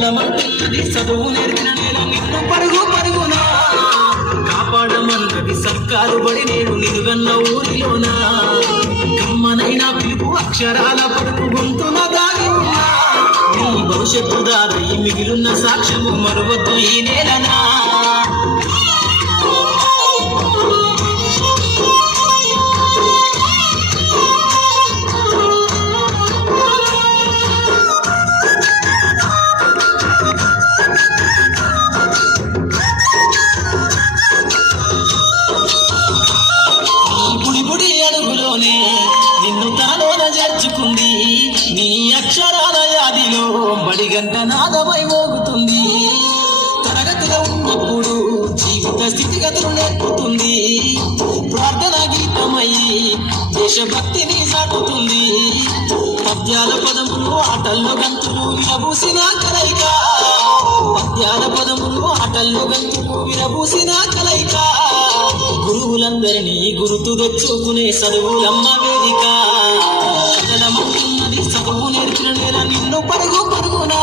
కదలమంటున్నది చదువు నేర్చిన నేల నిన్ను పరుగు పరుగునా కాపాడమన్నది సర్కారు బడి నేడు నిలువన్న ఊరిలోనా కమ్మనైనా పిలుపు అక్షరాల పరుపు గొంతున దాగి ఉన్నా నీ భవిష్యత్తు దారి మిగిలిన సాక్ష్యము మరువద్దు ఈ నేలనా నిన్ను తనలోన చేర్చుకుంది నీ అక్షరాల యాదిలో బడిగంట నాదమై మోగుతుంది తరగతిలో ఉన్నప్పుడు జీవిత స్థితిగతులు నేర్పుతుంది ప్రార్థన గీతమయ్యి దేశభక్తిని సాటుతుంది పద్యాల పదములు ఆటల్లో గంతులు విరబూసిన కలయిక పద్యాల పదములు ఆటల్లో గంతులు విరబూసిన కలయిక గురువులందరినీ గుర్తు తెచ్చుకునే చదువులమ్మ వేదిక కదలమంటున్నది చదువు నేర్చిన నేల నిన్ను పరుగు పరుగునా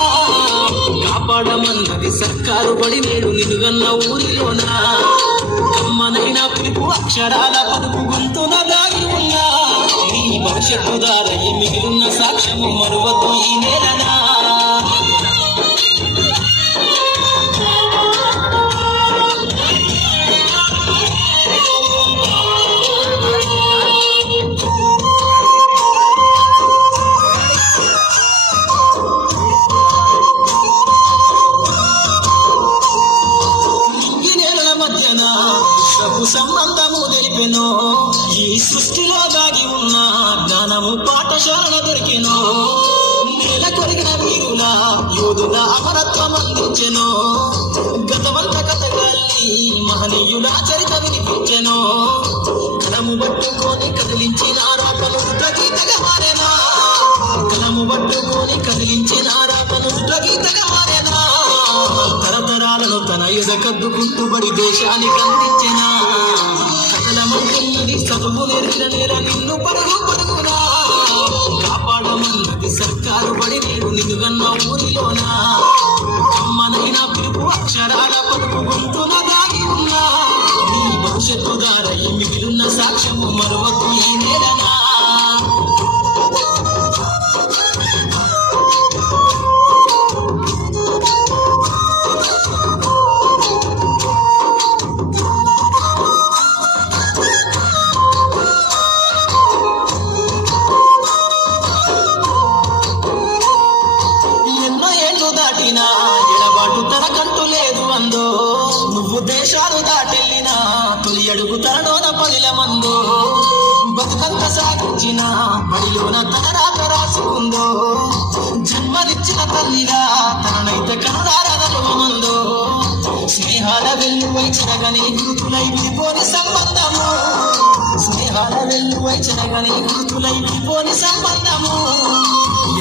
కాపాడమన్నది సర్కారు బడి నేడు నిలుగన్న ఊరిలోనా కమ్మనైనా పిలుపు అక్షరాల పలుపు గొంతున దాగి ఉన్నా నీ భవిష్యత్తు దారి మిగిలిన సాక్ష్యము మరువద్దు ఈ నేలనా సంబంధము తెలిపెనో ఈ సృష్టిలో దాగి ఉన్న జ్ఞానము పాఠశాల దొరికెనో నేల కొరిగిన వీరుల యోధుల అమరత్వం అందించెనో గతమంత కథగాల్ని మహనీయుల చరిత వినిపించెనో కలము పట్టుకొని కదిలించిన రాపలు గీతగా మారేనా కలము పట్టుకొని కదిలించిన రాపలు గీతగా మారేనా తరతరాలను తన ఎదకద్దుకుంటుబడి దేశానికి అందించెనా కదలమంటున్నది చదువు నేర్చిన నేల నిన్ను పరుగు పరుగునా కాపాడమన్నది సర్కారు బడి నేడు నిలుగన్న ఊరిలోనా కమ్మనైనా పిలుపు అక్షరాల పలుపు గొంతున దాగి ఉన్నా నీ భవిష్యత్తు దారి మిగిలిన సాక్ష్యము మరువద్దు ఈ నేలనా ఎడబాటు తనకంటూ లేదు అందో నువ్వు దేశాలు దాటెళ్ళినా తొలి అడుగు తనలోన పదిల మందో బతుకంత సాగించిన బడిలోన తన రాత రాసుకుందో జన్మనిచ్చిన తల్లిగా తననైతే కనురారదలుమందో స్నేహాల వెల్లువై చెరగని గుర్తులై విడిపోని సంబంధము స్నేహాల వెల్లువై చెరగని గుర్తులై విడిపోని సంబంధము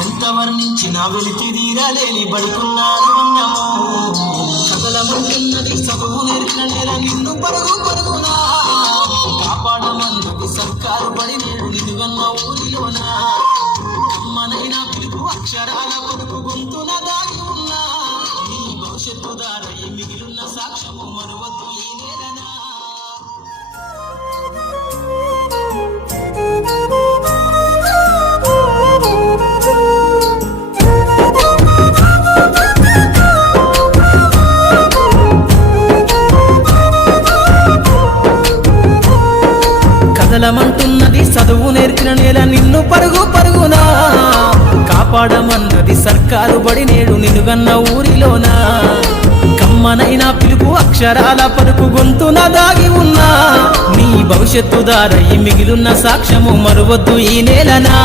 ఎంత వర్ణించినా వెలితి తీరలేని బడుకున్నాను అన్నము కదలమంటున్నది చదువు నేర్చిన నేల నిన్ను పరుగు పరుగునా కాపాడమన్నది సర్కారు బడి నేడు నిలుగన్న ఊరిలోనా కమ్మనైనా పిలుపు అక్షరాల పలుపు గొంతున దాగి ఉన్నా నీ భవిష్యత్తు దారి మిగిలిన సాక్ష్యము మరువద్దు ఈ నేలనా కదలమంటున్నది చదువు నేర్చిన నేల నిన్ను పరుగు పరుగునా కాపాడమన్నది సర్కారు బడి నేడు నిలుగన్న ఊరిలోనా కమ్మనైనా పిలుపు అక్షరాల పలుపు గొంతున దాగి ఉన్నా నీ భవిష్యత్తు దారి మిగిలిన సాక్ష్యము మరువద్దు ఈ నేలనా